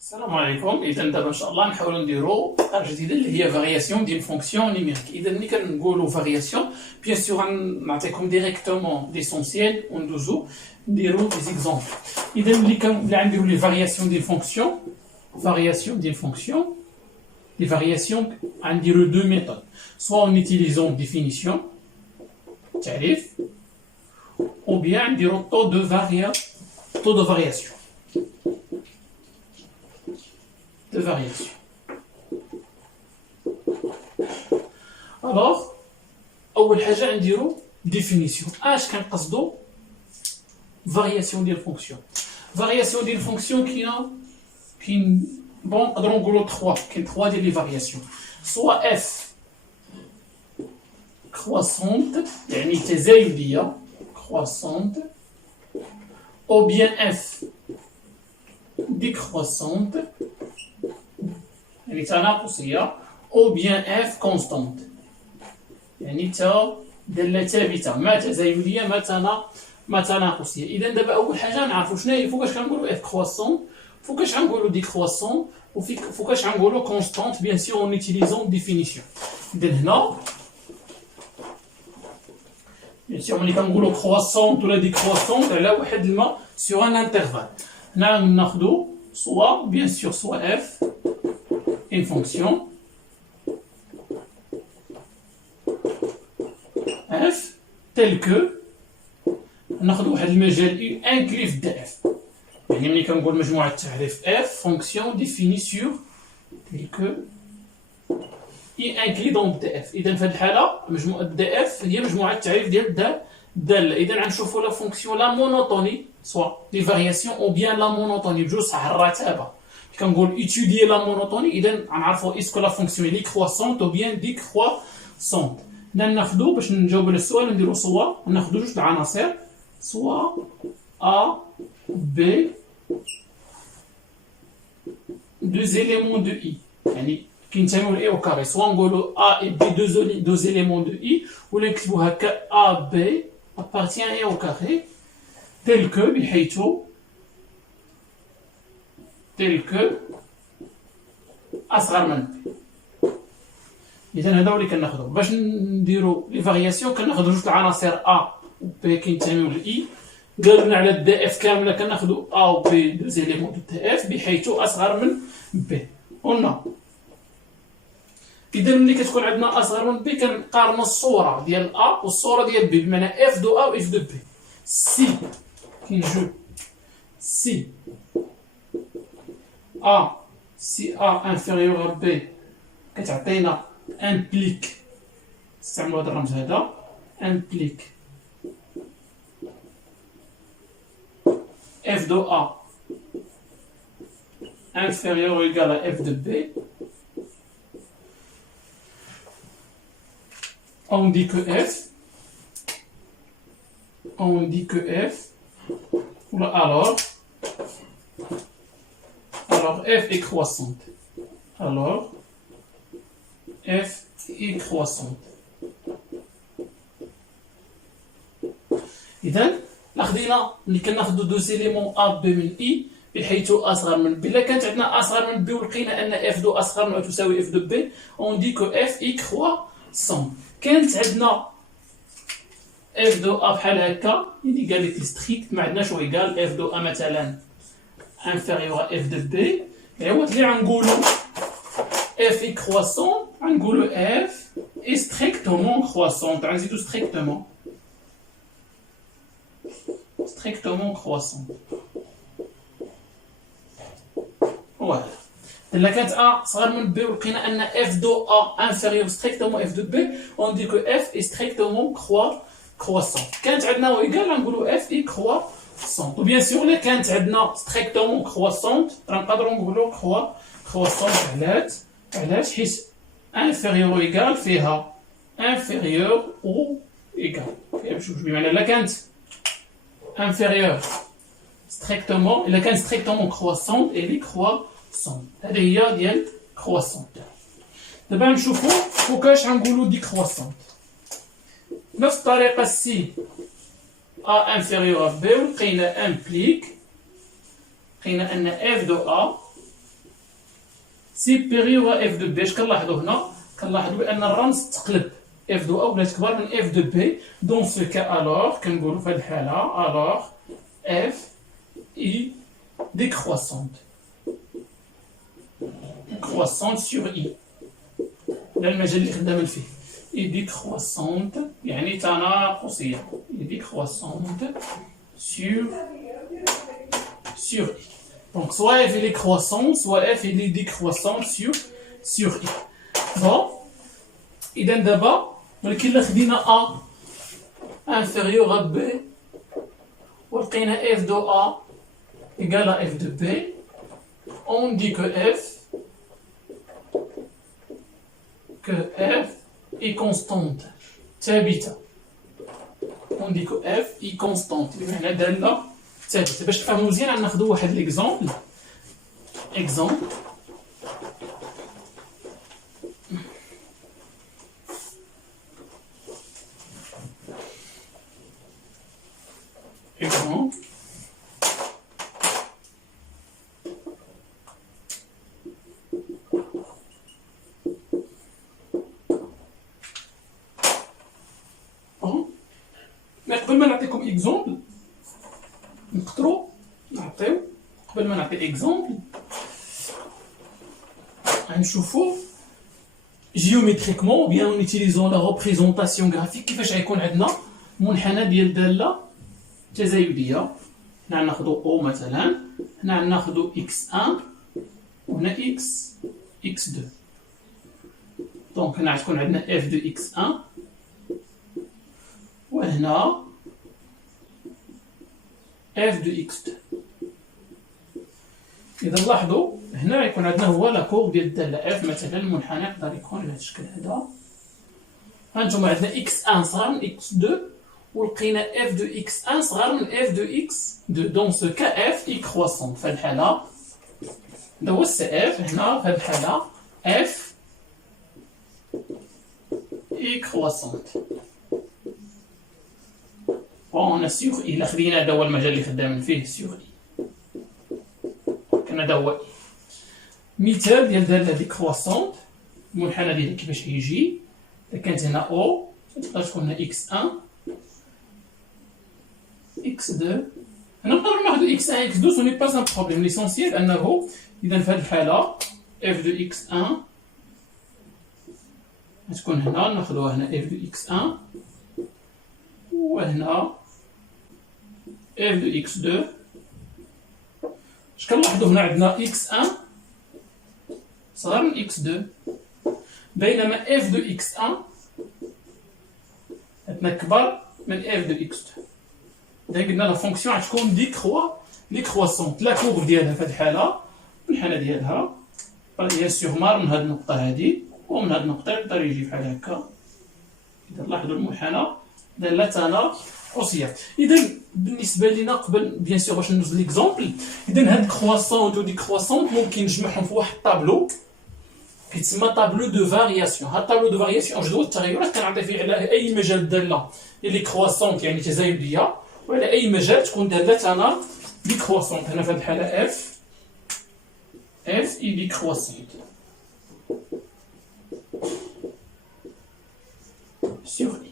السلام عليكم. اذا دابا ان شاء الله نحاولوا نديروا طريقه جديده اللي هي فارياسيون ديال فونكسيون نيميريك. اذا ملي كنقولوا فارياسيون بيان سور غنعطيكم ديريكتومون ليسونسييل وندوزو نديروا دي زيكزامبل. اذا ملي غنديروا لي فارياسيون ديال فونكسيون les variations غنديروا deux méthodes, soit en utilisant définition تعريف ou bien نديروا taux de variation alors اول حاجه نديروا définition. اش كنقصدوا variation ديال فونكسيون كاين bon نقدروا نقولوا 3 ديال لي فارياسيون, soit f croissante يعني تزايديه croissante ou bien f décroissante يعني تناقصيه ou bien f constante يعني داله ثابته ما تزايديه ما تناقصيه. اذا دابا اول حاجه نعرفوا شنو هي فوقاش كنقولوا f croissante, فوقاش غنقولوا décroissant وفوقاش غنقولوا constante bien sûr en utilisant définition. اذا هنا bien sûr ملي كنقولوا croissante ولا décroissante على واحد الماء sur un intervalle, هنا ناخذوا soit bien sûr soit f une fonction f tel que ناخذوا واحد المجال inclus في df. يعني ملي كنقول مجموعة تعريف f fonction définie sur tel que y inclus dans df. إذا في هذه الحالة مجموعة df هي مجموعة التعريف ديال الدالة. إذا غنشوفوا لا فونكسيون لا مونوتوني soit les variations ou bien la monotonie بجوج صح الرتابة. كنقول étudier la monotonie إذا غنعرفوا اسكو لا فونكسيون لي croissante ou bien décroissante. ناخذوا باش نجاوبوا على السؤال نديروا soit ناخذوا جوج العناصر soit a b deux éléments de i يعني كينتميو ل a au carré, soit نقولوا a et b deux éléments de i ولا نكتبوا هكا a b appartient à a au carré tel que بحيث اصغر من b. اذا هذا هو اللي كناخذوا باش نديروا لي فارياسيون. كناخذوا جوج العناصر a و b كينتميو ل i, قالوا لنا على الدي اف كامله كناخذوا ا و بي دو زيليمون دو دي اف بحيث اصغر من بي. قلنا اذا ملي كتكون عندنا اصغر من بي كنقارنوا الصوره ديال ا والصوره ديال بي, بمعنى اف دو ا و اف دو بي. سي كاين جو سي ا انفيريور ا بي كتعطينا امبليك, استعملوا هذا الرمز هذا امبليك f de A inférieur ou égal à f de B, on dit que f, alors f est croissante. Alors f est croissante. إذن خدينا اللي كناخذوا دوز إليمون ا بي من اي بحيث اصغر من بي. الا كانت عندنا اصغر من بي ولقينا ان اف دو اصغر من او تساوي اف دو بي اون دي كو اف اي كرواسون. كانت عندنا اف دو ا بحال هكا يعني قال لك ستريكت ما عندناش ويقال اف دو ا مثلا انفيريور اف دو بي, ايوا اللي غنقولوا اف اي كرواسون غنقولوا اف اي ستريكتومون كرواسون. غنزيدو strictement croissant. Voilà. إلا كانت A صغر من B ولقينا أن F de A inférieur strictement F de B, on dit que F est strictement croissant. كانت عندنا و égal نقولوا F est croissant. Ou bien sûr إلا كانت عندنا strictement croissante غنقدروا نقولوا croissant. علاش حيت inférieur ou égal فيها inférieur ou égal فيها بجوج, بمعنى إلا كانت inférieure strictement, إلا كان strictement croissante elle est croissante. هذه هي ديال croissante. دابا نشوفوا فوقاش غنقولوا décroissante. نفس الطريقه سي A inférieur à B ولقينا implique لقينا ان F de A سيبيريور اف دو بي. اش كنلاحظوا هنا؟ كنلاحظوا بان الرمز تقلب اف دو ا ولات كبر من اف دو بي. دون سو كا الوغ كنقولوا في هذه الحاله الوغ اف اي ديكروسونت كروسونت سور اي. على المجال اللي خدامين فيه اي ديكروسونت يعني تناقصيه. اي ديكروسونت سور اي. Donc soit f il est croissant, soit f il est décroissant sur i. Bon, إذا دابا ولكن إلا خدينا a inférieur à b ولقينا f de a égale à f de b, on dit que f est constante ثابتة. on dit que f est constante بمعنى دالة ثابتة. باش تفهموا مزيان غناخدو واحد ليكزومبل. قبل ما نعطيكم اكزومبل نقدروا نعطيو قبل ما نعطي اكزومبل غنشوفوا جيوميتريكمون بيان اون يوتيليزون لا ريبريزونطاسيون غرافيك كيفاش غيكون عندنا منحنى ديال داله تزايديه. هنا ناخذوا او مثلا، هنا ناخذوا x1 وهنا x2. دونك هنا غتكون عندنا f دو x1 وهنا f دو x2. إذا لاحظوا هنا غيكون عندنا هو لا كورب ديال الدالة f مثلا. المنحنى يقدر يكون بهذا الشكل هذا. هانتوما عندنا x1 صغار من x2 ولقينا f دو x1 صغار من f دو x2. دون سو كا f اي كرواسونت. في هذه الحالة هذا هو السي f. هنا في هذه الحالة f اي كرواسونت. بون سيغ اي. إلا خدينا هذا هو المجال اللي خدامين فيه سيغ اي. كان هذا هو مثال ديال دالة ديكرواسونت. المنحنى ديالها كيفاش يجي؟ إذا كانت هنا او تقدر تكون هنا x1 x2. هنا نقدروا ناخذوا x1 x2 سو ني با ان بروبليم. ليسونسيال انه اذا في هذه الحالة f دو x1 غتكون هنا ناخذوها هنا f دو x1 وهنا f دو x2. اش كنلاحظوا هنا عندنا x1 صغر من x2 بينما f دو x1 عندنا كبر من f دو x2. إذا قلنا لا فونكسيون غتكون ديكرواسونت. لا كورب ديالها في هذه الحالة المنحنى ديالها هي سيغمار من هذه النقطة هذه ومن هذه النقطة يقدر يجي بحال هكا. إذا لاحظوا المنحنى دالة تناقصية. إذا بالنسبة لنا قبل بيان سور باش ندوز ليكزومبل، إذا هاد كرواسونت و ديكرواسونت ممكن نجمعهم في واحد الطابلو كيتسمى طابلو دو فارياسيون. هاد الطابلو دو فارياسيون جدول التغيرات كنعطي فيه على أي مجال دالة اللي كرواسونت يعني تزايدية وعلى أي مجال تكون دالة ديكرواسونت. هنا في هاد الحالة f اي ديكرواسونت سيغ اي.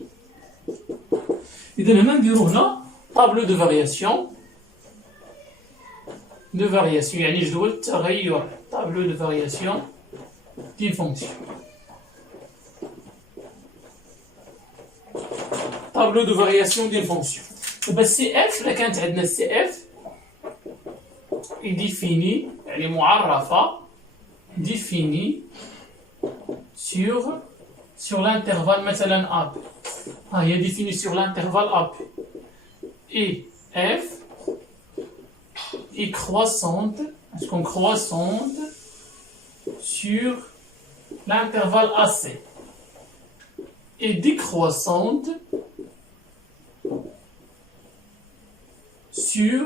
إذا هنا نديرو هنا طابلو دو فارياسيون يعني جدول التغير. طابلو دو فارياسيون دين فونكسيون. طابلو دو فارياسيون دين فونكسيون. دابا سي اف إلا كانت عندنا سي اف ديفيني يعني معرفة ديفيني sur l'intervalle مثلا AB. هي définie sur l'intervalle AB. Et f est croissante, sur l'intervalle AC. Et décroissante sur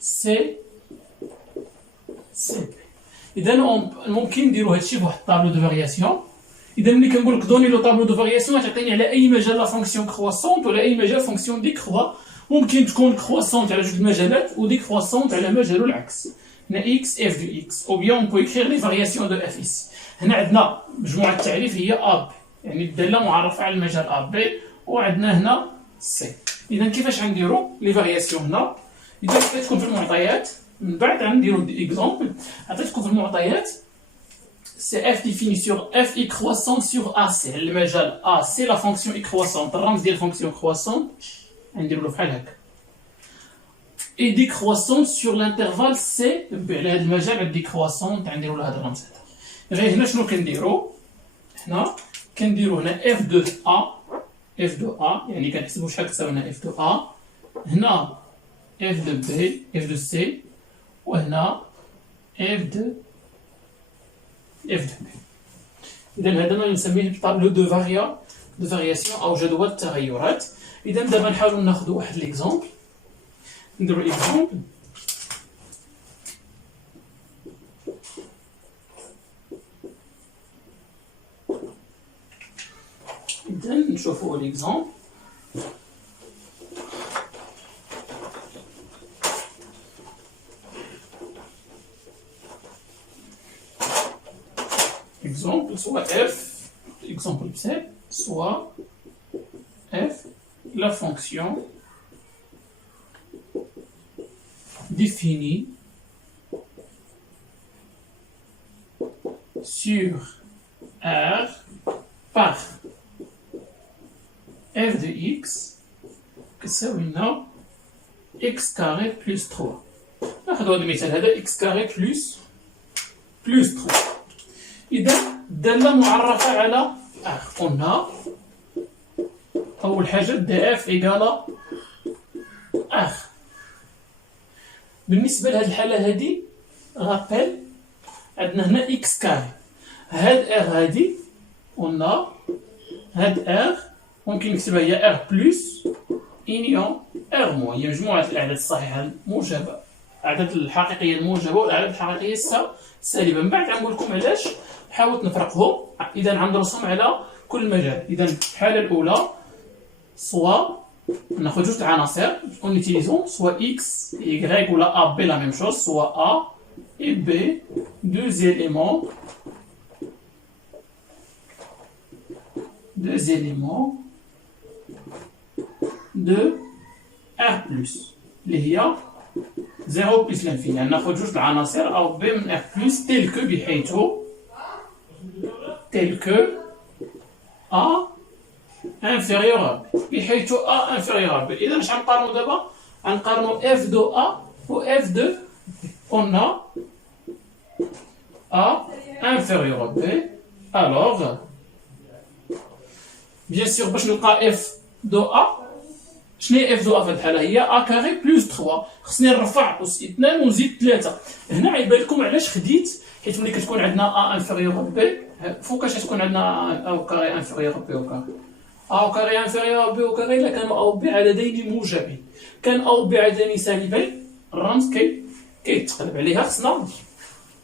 CB. إذا ممكن نديرو هادشي بواحد الطابلو دو فارياسيون. إذا ملي كنقول لك دوني لو طابلو دو فارياسيون تعطيني على أي مجال لا فونكسيون كرواسونت ولا أي مجال فونكسيون ديكروا. ممكن تكون كرواسونت على جوج المجالات وديكرواسونت على مجال العكس. هنا x f de x ou bien on peut écrire les variations de f ici. هنا عندنا مجموعة التعريف هي a b يعني الدالة معرفة على المجال a b وعندنا هنا c. إذا كيفاش غنديرو لي فارياسيون هنا؟ إذا عطيتكم في المعطيات من بعد غنديرو دي إكزومبل. عطيتكم في المعطيات سي f défini sur f y croissant sur ac. المجال a c'est la fonction y croissante الرمز ديال fonction croissante غنديرو له بحال هكا. et décroissante sur l'intervalle c على هذا المجال عندي décroissante غنديرو له هذا الرمز هذا. غير هنا شنو كنديرو؟ هنا كنديرو هنا f de a f de a يعني كنحسبو شحال كتساوي هنا f de a هنا f de b f de c وهنا f de b. إذا هذا ما نسميه الطابلو دو فارياسيون أو جدول التغيرات. إذا دابا نحاولو ناخدو واحد ليكزومبل. نديرو اكزومبل. إذا نشوفو ليكزومبل. Exemple, soit f, exemple simple, soit f, la fonction définie sur R par f de x que c'est x carré plus 3. ناخذ هذا المثال هذا x carré plus 3. إذا دالة معرفة على R قلنا أول حاجة دي اف إيكالا R. بالنسبة لهاد الحالة هادي غابيل عندنا هنا إكس كاري. هاد R هادي قلنا هاد R ممكن نكتبها هي R بلس إنيون R موان هي مجموعة الأعداد الصحيحة الموجبة الأعداد الحقيقية الموجبة والأعداد الحقيقية السالبة. من بعد غنقول لكم علاش حاولت نفرقهم. إذا غندرسهم على كل مجال. إذا الحالة الأولى سوا ناخذ جوج العناصر اون utilisons soit x y ou la a b la même chose soit a et b deux éléments de r plus اللي هي 0 بلس l'infini. يعني ناخذ جوج العناصر او b من r plus tel que بحيث tel que a inférieur à b بحيث a inférieur à b. إذا اش غنقارنو دابا؟ غنقارنو f de a و f de b. قلنا a inférieur à b alors bien sûr باش نلقى f de a شنو هي f de a في هاد الحالة؟ هي a كاري بلس 3. خصني نرفع أس 2 ونزيد 3. هنا عيبان لكم علاش خديت حيت ملي كتكون عندنا a inférieur à b فوقاش تكون عندنا a كاري inférieur à b و كاري أو كاري انفيريور بي أو كاري. إلا كانوا أو بي عددين موجبين كان أو بي عددين سالبين الرمز كيتقلب عليها. خصنا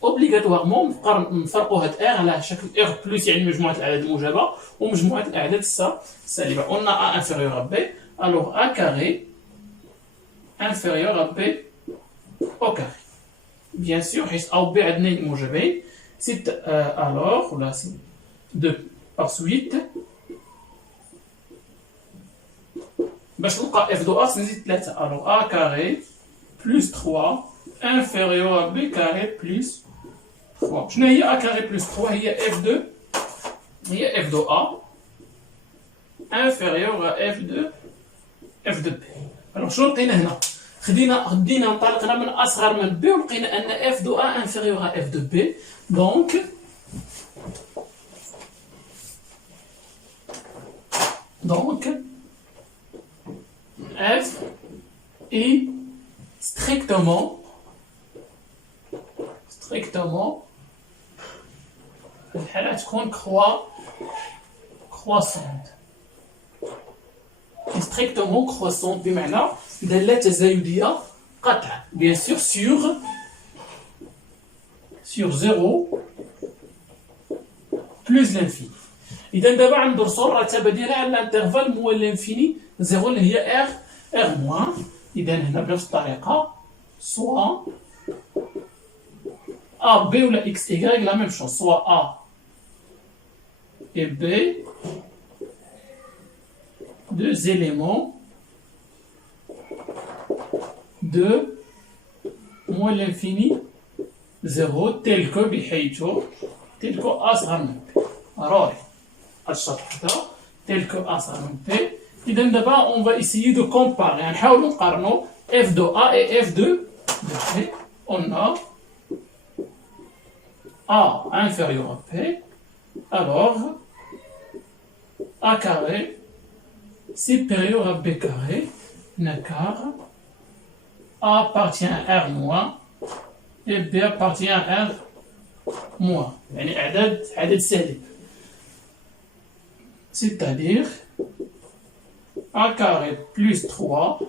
اوبليغاتوارمون نفرقوا هاد ار على شكل ار بلس يعني مجموعة الأعداد الموجبة ومجموعة الأعداد السالبة. قلنا أ انفيريور بي ألوغ أ كاري انفيريور بي أو كاري بيان سور حيت أو بي عددين موجبين سيت ألوغ ولا سي دو باغ سويت باش نلقى f دو a نزيد 3. alors a carré plus 3 inférieur à b carré plus 3. شنو هي a carré plus 3؟ هي f de a inférieur à f de b. alors شنو لقينا هنا؟ خدينا انطلقنا من اصغر من b ولقينا ان f de a inférieur à f de b. donc f est strictement الحالة تكون croissante. strictement croissante بمعنى دالة تزايدية قطع bien sûr sur 0 plus l'infini. إذا دابا غندرسو الرتابة ديالها على الانترفال موال لانفيني 0 اللي هي r موان. إذا هنا بنفس الطريقة سوا A, B ou la X, Y, la même chose, soit A et B, deux éléments de moins l'infini 0 tel que بحيث tel que A صغر من B. رائع. هاد الشرح هذا tel que A صغر من B. إذا دابا on va essayer de comparer. نحاولوا نقارنوا F de A et F de B. On a A inférieur à B. Alors A carré supérieur à B carré, car A appartient à R moins et B appartient à R moins. يعني عدد سالب. C'est-à-dire A carré plus 3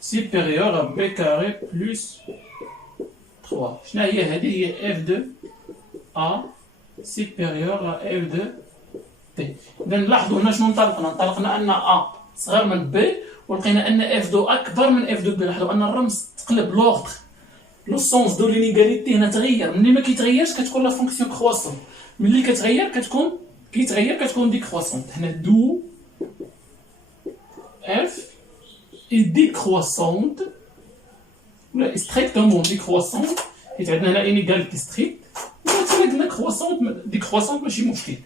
supérieur à B carré plus 3. شنو هي هذه؟ هي F de A supérieur à F de B. إذا نلاحظوا هنا شنو انطلقنا أن A صغر من B ولقينا أن F de A أكبر من F de B. لاحظوا أن الرمز تقلب لوغتر. لو سونس دو لينيغاليتي هنا تغير. ملي ما كيتغيرش كتكون لا فونكسيون كرواسون. ملي كتكون ديكرواسونت. هنا دو F est décroissante ولا strictement décroissante حيت عندنا هنا inégalité strict ولا تلقنا croissante décroissante ماشي مشكل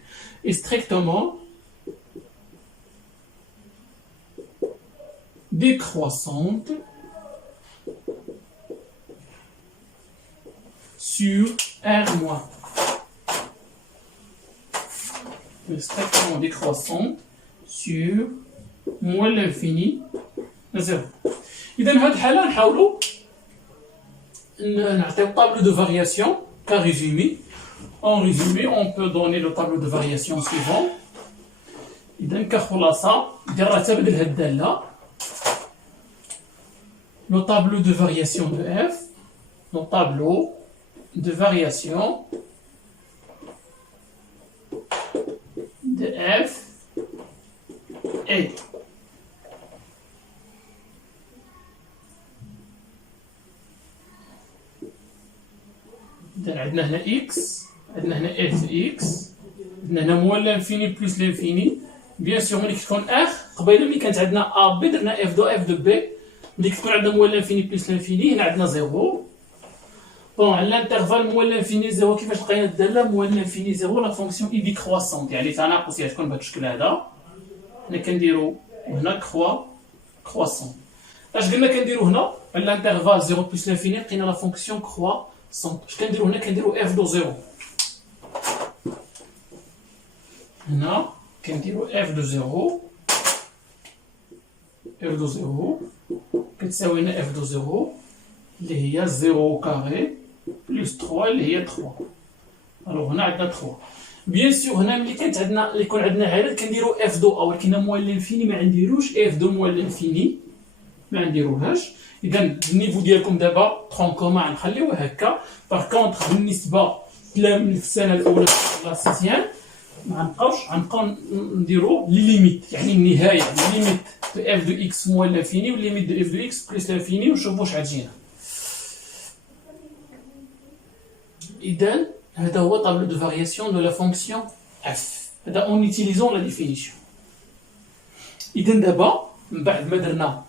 est strictement décroissante sur R moins. Strictement décroissante sur moins l'infini زيرو. إذا في هذه الحالة نحاولوا نعطيو tableau de variation qu'un résumé. En résumé, on peut donner le tableau de variation suivant. إذا كخلاصة ديال رتب هذه الدالة. Le tableau de variation de F. Le tableau de variation de F est عندنا هنا x عندنا هنا f x عندنا هنا موال لانفيني بلس لانفيني. بيان سور ملي كتكون r قبيله ملي كانت عندنا a b درنا f دو b. ملي كتكون عندنا موال لانفيني بلس لانفيني هنا عندنا زيرو. بون على الانترفال موال لانفيني زيرو كيفاش لقينا الداله موال لانفيني زيرو لا فونكسيون اي ديكرواسونت يعني تناقصيه تكون بهذا الشكل هذا. هنا كنديرو وهنا كرواسون. اش قلنا كنديرو هنا على الانترفال زيرو بلس لانفيني لقينا لا فونكسيون كرواسونت. اش كنديرو هنا كنديرو اف دو زيرو. هنا كنديرو اف دو زيرو كتساوي لنا اف دو زيرو اللي هي زيرو كاري بلس 3 اللي هي 3. الوغ هنا عندنا 3. بيان سور هنا ملي كانت عندنا اللي يكون عندنا عدد كنديرو اف دو او ولكن موال لانفيني ما نديروش اف دو موال لانفيني ما نديروهاش. اذا النيفو ديالكم دابا 30 كوما نخليوه هكا. باغ كونطخ بالنسبه في السنه الاولى في لاسيتيان غنبقاو نديرو لي ليميت يعني النهايه ليميت دو اف دو اكس موال لانفيني وليميت دو اف دو اكس بلس لانفيني ونشوفوا واش غتجينا. إذن هذا هو tableau de variation de la fonction f. هذا en utilisant la définition. إذن دابا من بعد ما درنا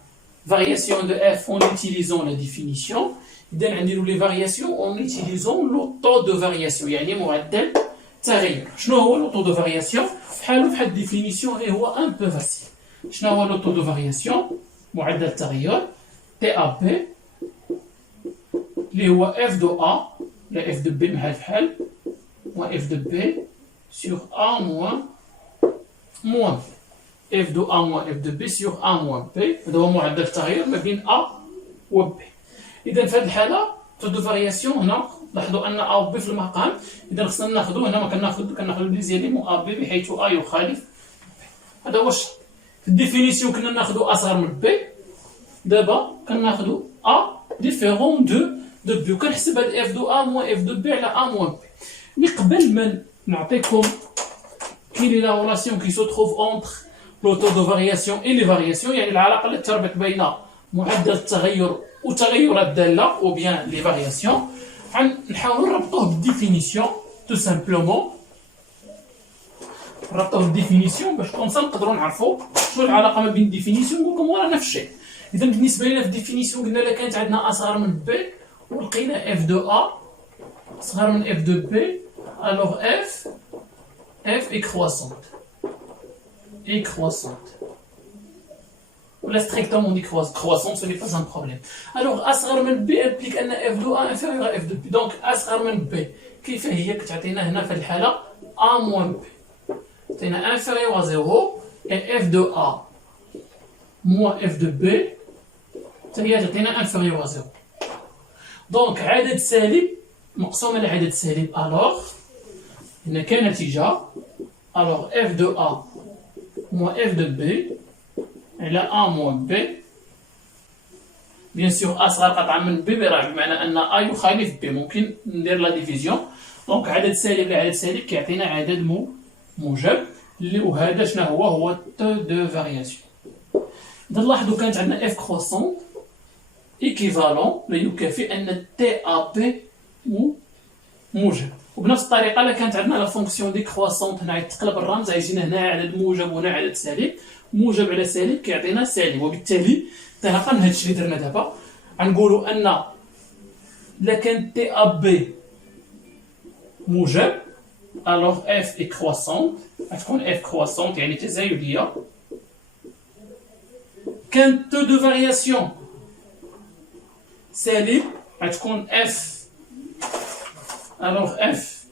variation de f en utilisant la définition إذن غنديرو لي variations en utilisant le taux de variation يعني معدل التغير. شنو هو le taux de variation؟ بحالو بحال الديفينيسيون غير هو un peu facile. شنو هو le taux de variation؟ معدل التغير TAP اللي هو f de a la f de b بحال بحال و f de b sur a moins f de a moins f de b sur a moins b. هذا هو معدل التغير ما بين a و b. إذا في هذه الحالة taux de variation هنا لاحظوا أن a و b في المقام. إذا خصنا ناخذو هنا ما كناخذ لي زيليمون a b بحيث a يخالف b. هذا هو الشرط. في الديفينيسيون كنا ناخذو a صغر من b. دابا كناخذو a différent de b وكنحسب هاد f دو a moins f de b على a moins b. مي قبل ما نعطيكم كاين لا ريلاسيون كي سو تروف اونتر لو تو دو فارياسيون اي لي فارياسيون يعني العلاقه اللي تربط بين معدل التغير وتغير الداله او بيان لي فارياسيون نحاولوا نربطوه بالديفينيسيون تو سامبلومون. نربطوه بالديفينيسيون باش كونسا نقدروا نعرفوا شنو العلاقه ما بين الديفينيسيون. نقول لكم راه نفس الشيء. اذا بالنسبه لنا في الديفينيسيون قلنا لا كانت عندنا اصغر من بي ولقينا اف دو ا صغر من اف دو بي، الوغ اف اي كرواسونت ou là strictement on dit croissant, ce n'est pas un problème. Alors أصغر من B implique أن F de A inférieur à F de B. Donc أصغر من B كيف هي كتعطينا هنا في الحالة A moins B تعطينا inférieur à 0 et F de A moins F de B هي تعطينا inférieur à 0. donc عدد سالب مقسوم على عدد سالب. alors هنا كنتيجة alors F de A moins F de B على A moins B. bien sûr أصغر قطعة من B راه بمعنى أن A يخالف B ممكن ندير لا ديفيزيون. دونك عدد سالب لعدد سالب كيعطينا عدد موجب وهذا شنو هو التو دو فارياسيون. إذا نلاحظوا كانت عندنا F كروسون إيكيفالون لا يكافئ أن تي أ بي موجب. وبنفس الطريقة لا كانت عندنا لا فونكسيون دي كروسونت هنا تقلب الرمز غيجينا هنا عدد موجب وهنا عدد سالب. موجب على سالب كيعطينا سالب. وبالتالي انطلاقا من هادشي اللي درنا دابا غنقولوا ان الا كان تي ا بي موجب الوغ اف اي كرواسونت غتكون اف كرواسونت يعني تزايديه. كان تو دو فارياسيون سالب غتكون اف الوغ اف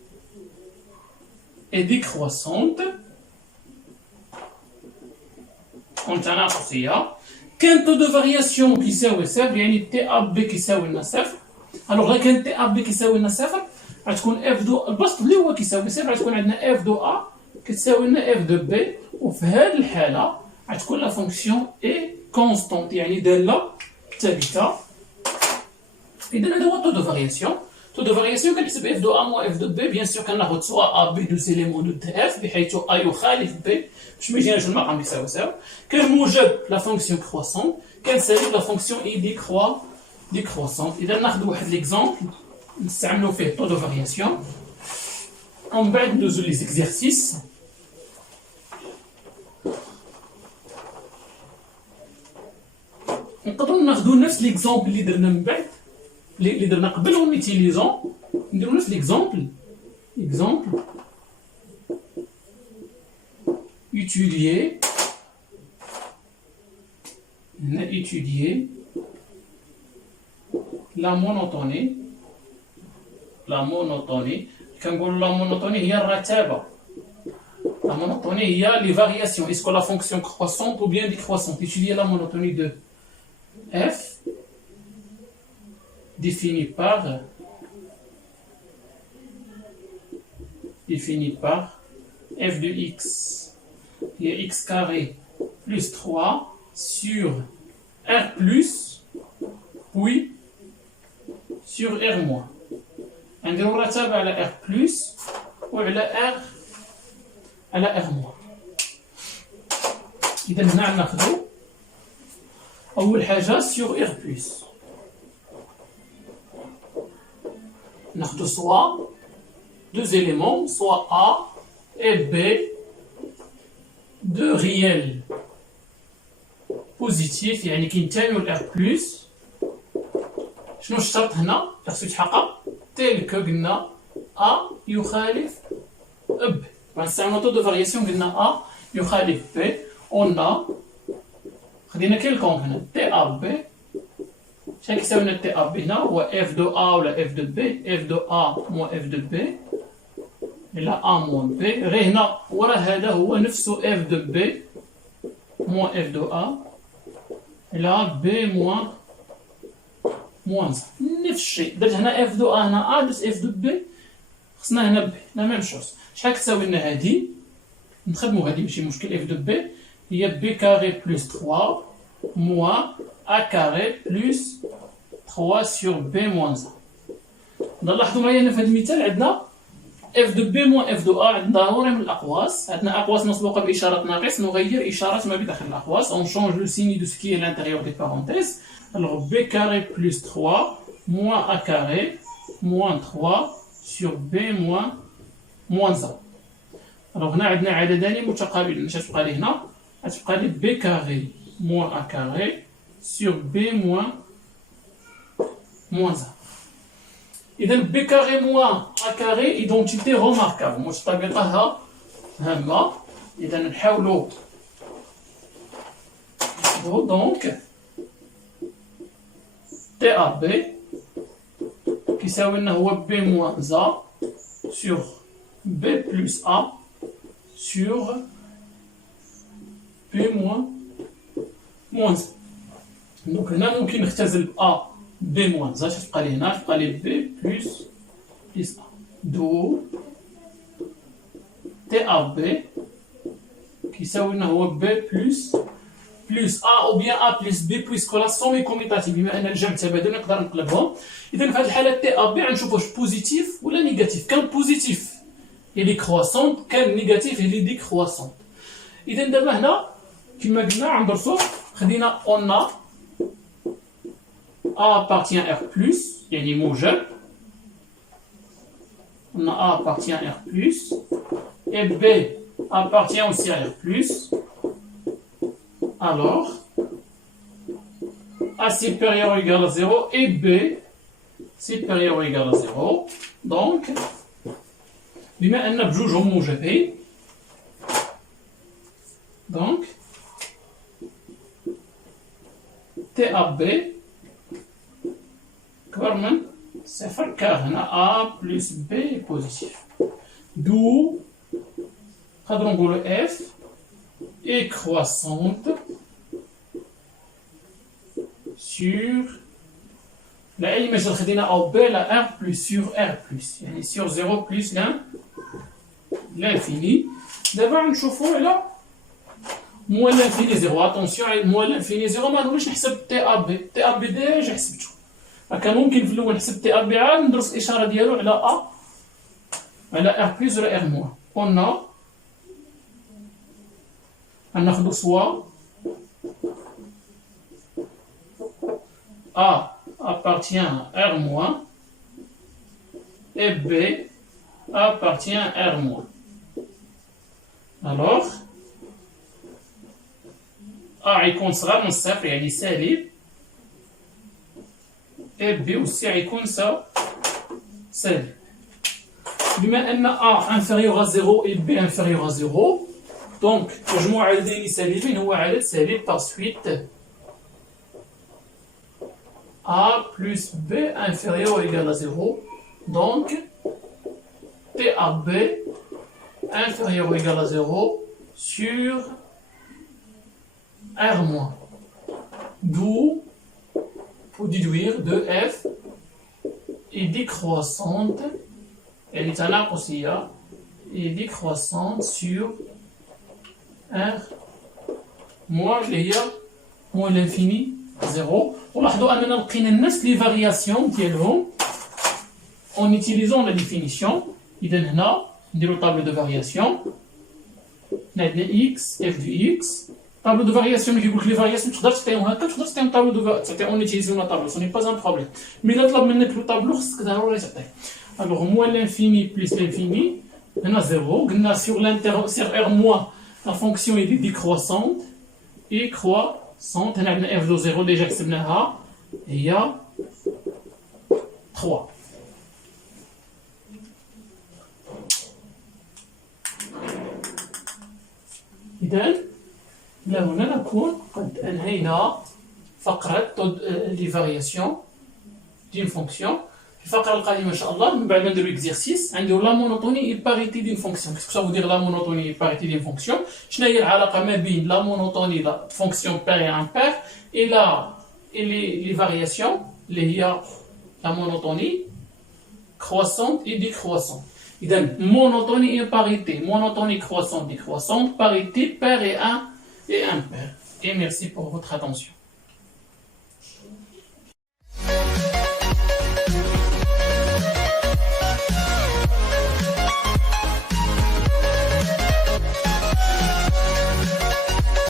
اي ديكرواسونت متناقصية. كان تو دو فارياسيون كيساوي صفر يعني تي ا بي كيساوي لنا صفر. الوغ غير كان تي ا بي كيساوي لنا صفر غتكون اف دو البسط اللي هو كيساوي صفر غتكون عندنا اف دو ا كتساوي لنا اف دو بي. وفي هذه الحالة غتكون لا فونكسيون اي كونستونت يعني دالة ثابتة. إذا هذا هو تو دو فارياسيون. تو دو فارياسيون كنحسب اف دو ا موان اف دو بي. بيان سور كناخد سوا ا بي دو زيليمون دو تي اف بحيث ا يخالف بي باش ما يجيناش المقام يساوي صفر. كان موجب لا فونكسيون كروسون كان سالب لا فونكسيون اي دي كروسون. اذا ناخذ واحد ليكزامبل نستعملوا فيه تو دو فارياسيون ومن بعد ندوزو لي زيكزارسيس. نقدروا ناخذوا نفس ليكزامبل اللي درنا من بعد اللي درنا قبل ونيتيليزون نديرو نفس ليكزامبل. étudier la monotonie. كنقول لا مونوتوني هي الرتابة. لا مونوتوني هي لي فارياسيون اسكو لا فونكسيون كروسونت ou bien décroissante. étudier la monotonie de f définie par f de x qui est x carré plus 3 sur r plus puis sur r moins. نديرو رتابة على r plus وعلى r moins. إذا هنا ناخدو أول حاجة sur r plus ناخدو soit deux éléments soit a et b deux réels positifs يعني كينتميو ل r plus. شنو الشرط هنا خاصو يتحقق؟ تيل كو قلنا ا يخالف ب. غنستعملو تو دو فارياسيون قلنا ا يخالف ب. اون خدينا كيلكونك هنا تي ا بي. شحال كيساوي لنا تي ا بي هنا هو اف دو ا ولا اف دو بي. اف دو ا موان اف دو بي الى ا موان بي. غير هنا ورا هذا هو نفسه اف دو بي موان اف دو ا الى بي موان نفس الشيء. درت هنا اف دو ا هنا ا درت اف دو بي خصنا هنا بي لا ميم شوز. شحال كتساوي لنا هادي نخدمو هادي ماشي مشكل. اف دو بي هي بي كاري بلس 3 موان ا كاري بلس 3 سور بي موان 1. نلاحظوا معايا هنا في هذا المثال عندنا اف دو بي موان اف دو ا عندنا ضروري من الاقواس. عندنا اقواس مسبوقه باشاره ناقص نغير اشارات ما بداخل الاقواس. on change le signe de ce qui est à l'intérieur des parenthèses. alors b carré plus 3 moins a carré moins 3 sur B moins A. Alors, هنا عندنا عددان متقابلين. اش غتبقى لي هنا؟ غتبقى لي B carré moins A carré sur B moins A. إذا B carré moins A carré identité remarquable. مرتبطة هامة. إذا نحاولوا donc TAB كيساوي لنا هو B moins A sur B plus A sur B moins A. Donc هنا ممكن نختزل A B moins A. اش تبقى لي هنا؟ تبقى لي B plus A. دو TAB كيساوي لنا هو B plus A ou bien A plus B puisque la somme est commutative. بما ان الجمع تبادل نقدر نقلبهم. اذا في هذه الحاله تي ا بي غنشوفوا واش بوزيتيف ولا نيجاتيف. كان بوزيتيف هي لي كرواسونت، كان نيجاتيف هي لي ديكرواسونت. اذا دابا هنا كما قلنا غندرسوا خدينا اون ا appartient R plus يعني موجب. On a A appartient à R plus et B appartient aussi à R plus. Alors, A supérieur ou égal à 0 et B supérieur ou égal à 0. Donc, بما أن بجوجهم موجبين donc TAB كبر من صفر كار هنا A plus B est positif. D'où نقدروا نقولوا F est croissante sur لا أي مجال خدينا أو B لا R plus sur R plus يعني sur 0 plus l'infini. دابا نشوفوا على moins l'infini 0. attention moins l'infini 0 ما نوليش نحسب TAB ديجا حسبته. كان ممكن في الاول نحسب تي ا بي عاد ندرس الاشاره ديالو على ا على ار بلس ولا ار موان. قلنا غناخدو سوا A appartient à R moins et B appartient à R moins. Alors A يكون صغر من الصفر يعني سالب et B aussi يكون سالب. بما أن A inférieur à 0 et B inférieur à 0 donc مجموع عددين سالبين هو عدد سالب par suite A plus B inférieur ou égal à 0 donc TAB inférieur ou égal à 0 sur R moins. D'où pour déduire de F est décroissante elle est تناقصية est décroissante sur R moins اللي هي moins l'infini 0. ولاحظوا أننا لقينا نفس les variations ديالهم en utilisant la définition. إذا هنا نديرو table de variation عندنا x f de x. Tableau de variation, mais les variations, tu dois te un tableau de variation. On utilise un tableau, ce n'est pas un problème. Mais là, le tableau, c'est que alors, moins l'infini plus l'infini, on a 0. Sur R moins, la fonction est décroissante. Et croissante, on a f de 0 déjà que c'est là. Et il y a 3. إذن هنا نكون قد أنهينا فقرة لي فارياسيون دين فونكسيون. في الفقرة القادمة إن شاء الله من بعد ما نديرو إكزيرسيس غنديرو لا مونوتوني إي باريتي دين فونكسيون. كيسكو سافو دير لا مونوتوني إي باريتي دين فونكسيون؟ شنو هي العلاقة ما بين لا مونوتوني لا فونكسيون بير إي امبير إي لي فارياسيون اللي هي لا مونوتوني croissante et décroissante. إذن monotonie et parité, monotonie croissante, décroissante, parité pair et impair. Et merci pour votre attention.